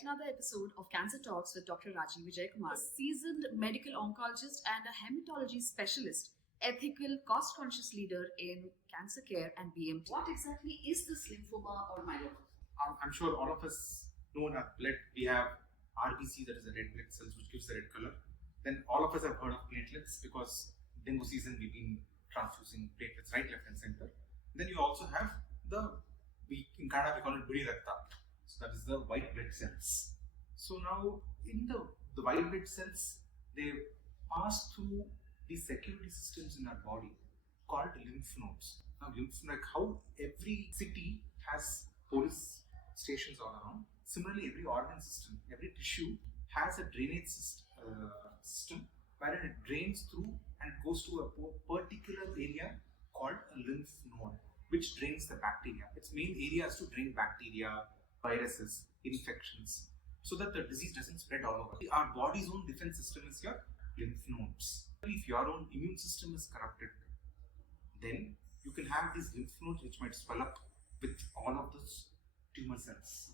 yet another episode of Cancer Talks with Dr. Rajiv Vijaykumar, a seasoned medical oncologist and a hematology specialist, ethical, cost-conscious leader in cancer care and BMT. What exactly is this lymphoma or myeloma? I'm sure all of us know in our blood we have RBC, that is the red blood cells, which gives the red color. Then all of us have heard of platelets because dengue season we've been transfusing platelets right, left and center. Then you also have in Kannada we call it Bidi Rakta. So that is the white blood cells. So now in the white blood cells, they pass through the security systems in our body called lymph nodes. Now like how every city has police stations all around, similarly every organ system, every tissue has a drainage system wherein it drains through and goes to a particular area called a lymph node, which drains the bacteria. Its main area is to drain bacteria, viruses, infections, so that the disease doesn't spread all over. Our body's own defense system is your lymph nodes. If your own immune system is corrupted, then you can have these lymph nodes which might swell up with all of those tumor cells.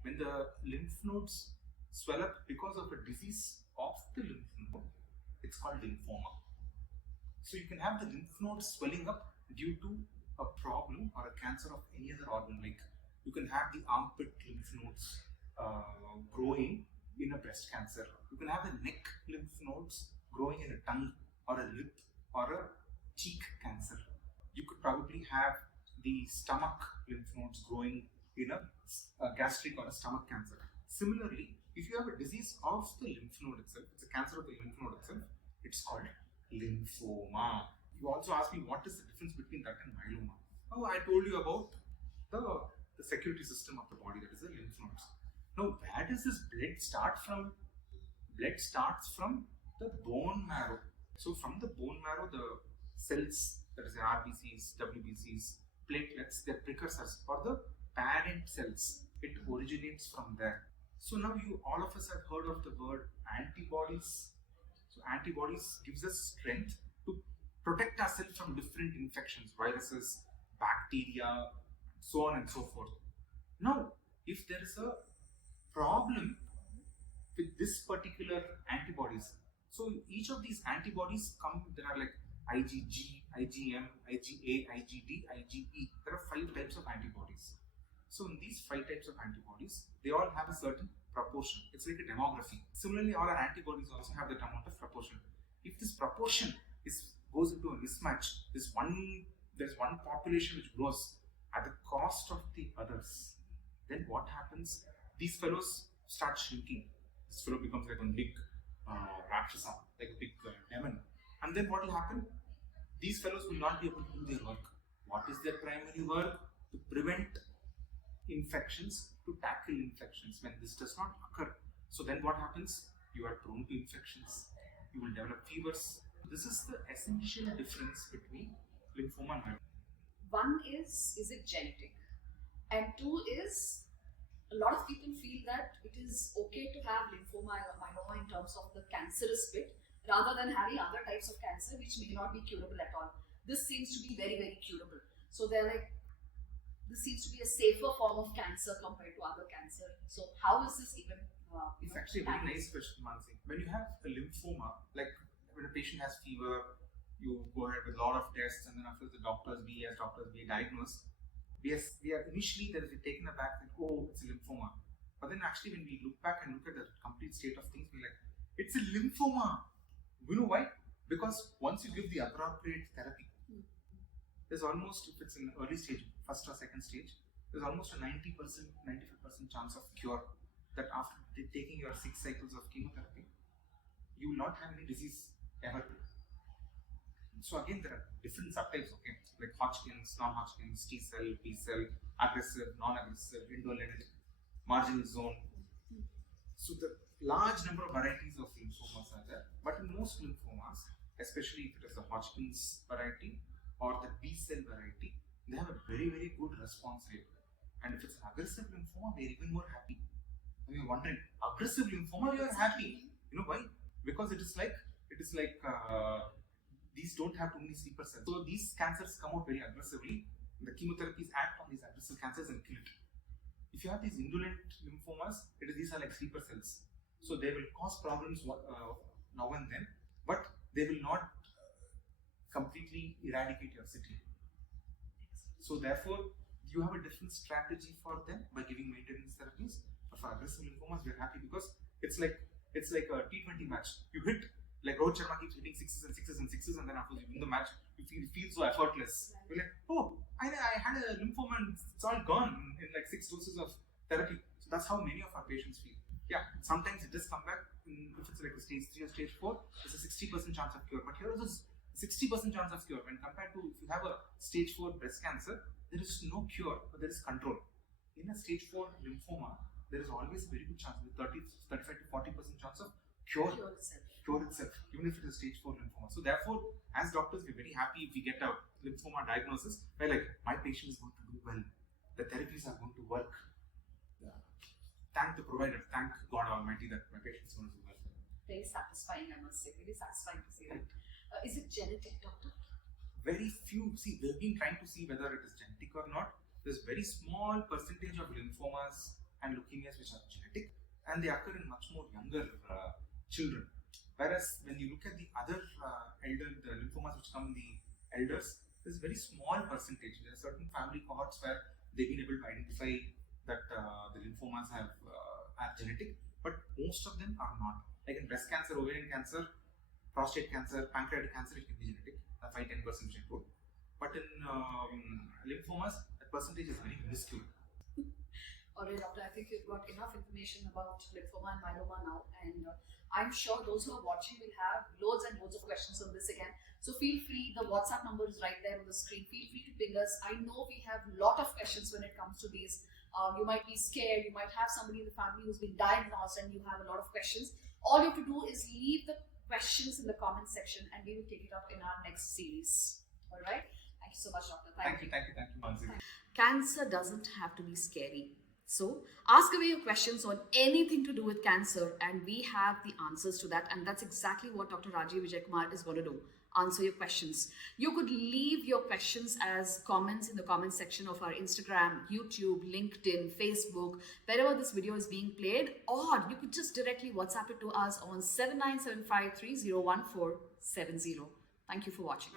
When the lymph nodes swell up because of a disease of the lymph node, it's called lymphoma. So you can have the lymph nodes swelling up due to a problem or a cancer of any other organ. Like you can have the armpit lymph nodes growing in a breast cancer. You can have the neck lymph nodes growing in a tongue or a lip or a cheek cancer. You could probably have the stomach lymph nodes growing in a gastric or a stomach cancer. Similarly, if you have a disease of the lymph node itself, it's a cancer of the lymph node itself, it's called lymphoma. You also asked me what is the difference between that and myeloma. Oh, I told you about the security system of the body, that is the lymph nodes. Now, where does this blood start from? Blood starts from the bone marrow. So, from the bone marrow, the cells, that is the RBCs, WBCs, platelets, they're precursors for the parent cells. It originates from there. So, now all of us have heard of the word antibodies. So, antibodies gives us strength to protect ourselves from different infections, viruses, bacteria, so on and so forth. Now, if there is a problem with this particular antibodies, so each of these antibodies there are like IgG, IgM, IgA, IgD, IgE. There are 5 types of antibodies. So in these 5 types of antibodies, they all have a certain proportion. It's like a demography. Similarly, all our antibodies also have that amount of proportion. If this proportion goes into a mismatch, there's one population which grows at the cost of the others, then what happens? These fellows start shrinking. This fellow becomes like a big Rakshasa, like a big demon. And then what will happen? These fellows will not be able to do their work. What is their primary work? To prevent infections, to tackle infections. When this does not occur, so then what happens? You are prone to infections. You will develop fevers. This is the essential difference between lymphoma and myeloma. One is it genetic? And 2 is, a lot of people feel that it is okay to have lymphoma or myeloma in terms of the cancerous bit, rather than having other types of cancer which may not be curable at all. This seems to be very, very curable. So they're like, this seems to be a safer form of cancer compared to other cancer. So how is this even? It's actually a very nice question, Mansi. When you have a lymphoma, like when a patient has fever, you go ahead with a lot of tests, and then after we as doctors diagnose. We are initially taken aback that, oh, it's a lymphoma. But then actually when we look back and look at the complete state of things, we're like, it's a lymphoma. You know why? Because once you give the appropriate therapy, there's almost, if it's in early stage, first or second stage, there's almost a 90%, 95% chance of cure, that after taking your 6 cycles of chemotherapy, you will not have any disease ever. So again, there are different subtypes, okay, like Hodgkin's, non-Hodgkin's, T cell, B cell, aggressive, non-aggressive, indolent, marginal zone. So the large number of varieties of lymphomas are there, but in most lymphomas, especially if it is the Hodgkin's variety or the B cell variety, they have a very, very good response rate. And if it's an aggressive lymphoma, they're even more happy. And you're wondering, aggressive lymphoma, you are happy. You know why? Because it is like these don't have too many sleeper cells. So these cancers come out very aggressively. The chemotherapies act on these aggressive cancers and kill it. If you have these indolent lymphomas, these are like sleeper cells. So they will cause problems now and then, but they will not completely eradicate your city. So therefore, you have a different strategy for them by giving maintenance therapies. But for aggressive lymphomas, we're happy because it's like a T20 match. You hit, like Rohit Sharma keeps hitting sixes and sixes and sixes, and then after you win the match, you feel so effortless. You're like, oh, I had a lymphoma and it's all gone in like 6 doses of therapy. So that's how many of our patients feel. Yeah, sometimes it does come back. If it's like a stage 3 or stage 4, there's a 60% chance of cure. But here is a 60% chance of cure when compared to if you have a stage 4 breast cancer, there is no cure, but there is control. In a stage 4 lymphoma, there is always a very good chance, with 35 to 40% chance of cure itself, even if it is stage 4 lymphoma. So therefore, as doctors, we're very happy if we get a lymphoma diagnosis. We're like, my patient is going to do well. The therapies are going to work. Thank the provider, thank God Almighty that my patient is going to do well. Very satisfying, I must say. Very satisfying to see that. Is it genetic, doctor? Very few. See, we've been trying to see whether it is genetic or not. There's very small percentage of lymphomas and leukemias which are genetic, and they occur in much more younger children. Whereas when you look at the other the lymphomas which come in the elders, there's a very small percentage. There are certain family cohorts where they've been able to identify that the lymphomas are genetic, but most of them are not. Like in breast cancer, ovarian cancer, prostate cancer, pancreatic cancer, it can be genetic, 5-10% genetic. But in lymphomas, that percentage is very minuscule. Alright, doctor, I think you've got enough information about lymphoma and myeloma now, and I'm sure those who are watching will have loads and loads of questions on this again. So feel free, the WhatsApp number is right there on the screen. Feel free to ping us. I know we have a lot of questions when it comes to these. You might be scared, you might have somebody in the family who's been diagnosed and you have a lot of questions. All you have to do is leave the questions in the comment section and we will take it up in our next series. Alright? Thank you so much, doctor. Thank you, Mansi. Cancer doesn't have to be scary. So ask away your questions on anything to do with cancer and we have the answers to that, and that's exactly what Dr. Rajiv Vijay Kumar is going to do. Answer your questions. You could leave your questions as comments in the comment section of our Instagram, YouTube, LinkedIn, Facebook, wherever this video is being played, or you could just directly WhatsApp it to us on 7975301470. Thank you for watching.